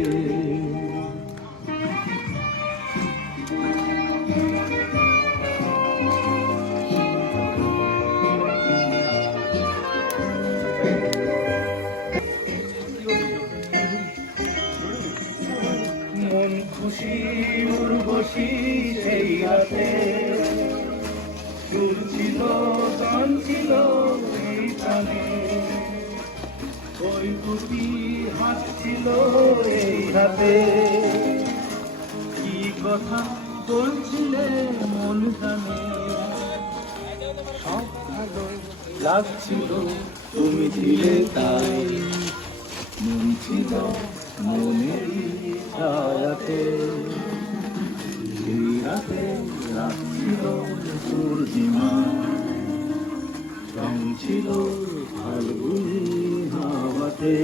মন খুশি উর্বশী সেই রাতে সুর ছিল গান ছিল এই প্রাণে ওই দুটি হাত ছিল এই হাতে কি কথা বলছিলে মন জানে সব ভালো লাগছিল তুমি ছিলে তাই মন ছিল মনেরই ছায়াতে সেই রাতে রাখছিল পূর্ণিমা রং ছিল ফাল্গুনি হাওয়াতে।